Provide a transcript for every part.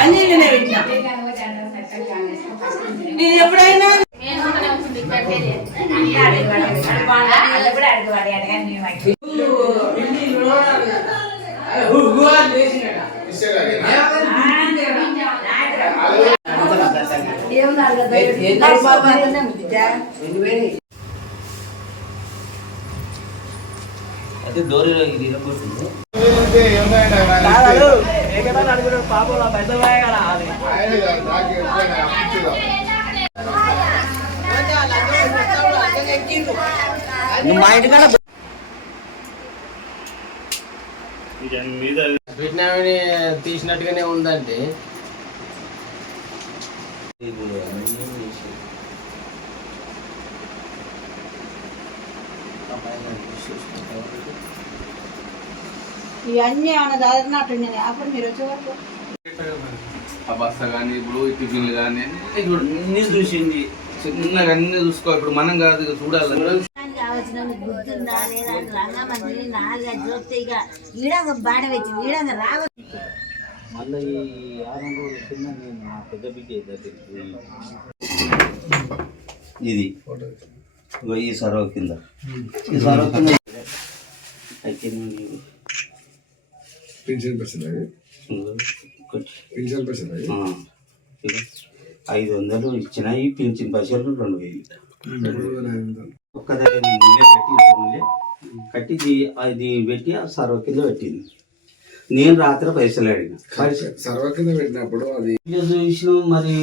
అన్ని నేనే పెట్టినా. నేను ఎప్పుడైనా అయితే డోరీలో ఇది ఇరగొట్టింది. మా ఇంటికాడ పెట్టినామని తీసినట్టుగానే ఉందండి. ఇవన్నీ ఏమన్నా దాదాపు అప్పుడు మీరు వచ్చేవాళ్ళు ఆ బస్తా కానీ ఇప్పుడు టిఫిన్లు కానీ చూసింది. చిన్నగా అన్ని చూసుకో ఇప్పుడు మనం కాదు చూడాలి. కావాల్సిన గుర్తుందా లేదా చూస్తే ఇక ఈడంగా బాడ వచ్చి ఈడంగా రావ. మళ్ళీ ఈ ఆరం రోజులు కింద నేను? మా పెద్ద బిడ్డ దగ్గరికి పోయి. ఇది. ఇగో ఈ సరవ కింద. ఈ సరవ కింద. అయితే నేను పింఛన్ పైసలు అవి పింఛన్ పైసలు అవి ఐదు వందలు ఇచ్చినాయి పింఛన్ పైసలు రెండు వేలు. ఒక్క దగ్గర నేను కట్టి అది పెట్టి ఆ సర్వ కింద పెట్టింది. నేను రాత్రి పైసలు అడిగిన. సర్వ కింద పెట్టినప్పుడు అది చూసిన మరి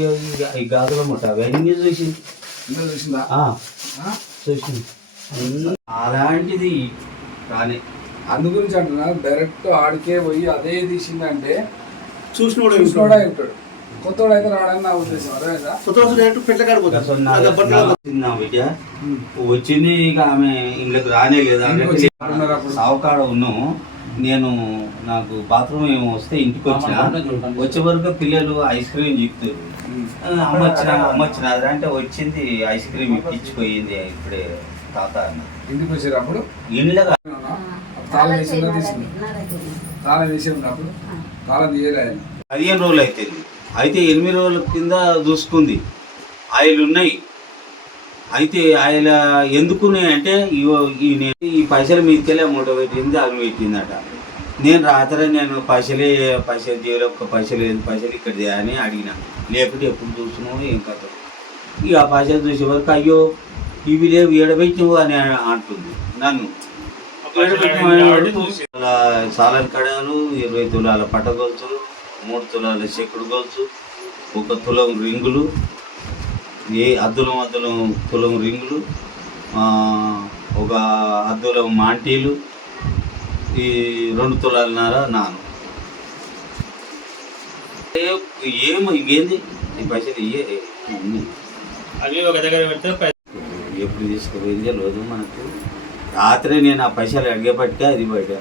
ఈ గాజుల ముఠ అవన్నీ చూసి చూసిందా? చూసిన అలాంటిది కానీ అందు గురించి అంటున్నా డైరెక్ట్ ఆడికే పోయి అదే తీసిందంటే చూసినోడు చూసినోడే ఉంటాడు. కొత్తోడు అయితే రావడానికి నా ఉద్దేశం అర్థమైందా? నా బిడ్డ వచ్చింది ఇక ఆమె ఇళ్ళకి రానే లేదా? అప్పుడు. సావుకాడ ఉన్నాము నేను నాకు బాత్రూమ్ ఏమో వస్తే ఇంటికి వచ్చిన వచ్చే. వరకు పిల్లలు ఐస్ క్రీమ్ చెప్తారు అమ్మ వచ్చిన అమ్మ వచ్చిన అంటే వచ్చింది ఐస్ క్రీమ్ ఇప్పించిపోయింది ఇప్పుడే తాత అన్న. ఇంటికి వచ్చేటప్పుడు ఇళ్ళగా తాళం వేసిందా తాళం వేసి ఉన్నప్పుడు తాళం తీయలేదు. పదిహేను రోజులు అయితే అయితే ఎనిమిది రోజుల కింద చూసుకుంది ఆయిల్ ఉన్నాయి. అయితే ఆయన ఎందుకు అంటే ఈ నేను ఈ పైసలు మీదకెళ్ళి మూట పెట్టింది అవి పెట్టిందట నేను రాత్రి నేను పైసలే పైసలు చేయలే ఒక్క పైసలు లేదు పైసలు ఇక్కడ అని అడిగిన. లేకుంటే ఎప్పుడు చూస్తున్నావు ఏం కథ? ఇక ఆ పైసలు చూసే వరకు అయ్యో ఇవి లేవు ఏడబెట్టివు అని అంటుంది నన్ను. సాలన్ కడాలు ఇరవై తులాల పట్ట గొలుసులు మూడు తులాల చెక్కుడు గొలుసు ఒక తులం రింగులు ఏ అద్దులం అద్దులం తులం రింగులు ఒక అద్దులం మాంటీలు ఈ రెండు తులాలన్నర నాను. ఏ- ఏం ఇవేంది ఈ పైసలు ఇయ్యే అన్నీ. అవి ఒక దగ్గర పెడితే ఎప్పుడు తీసుకుపోయిందే లేదు మనకు. రాత్రి నేను ఆ పైసలు అడిగేపట్టే అది బయట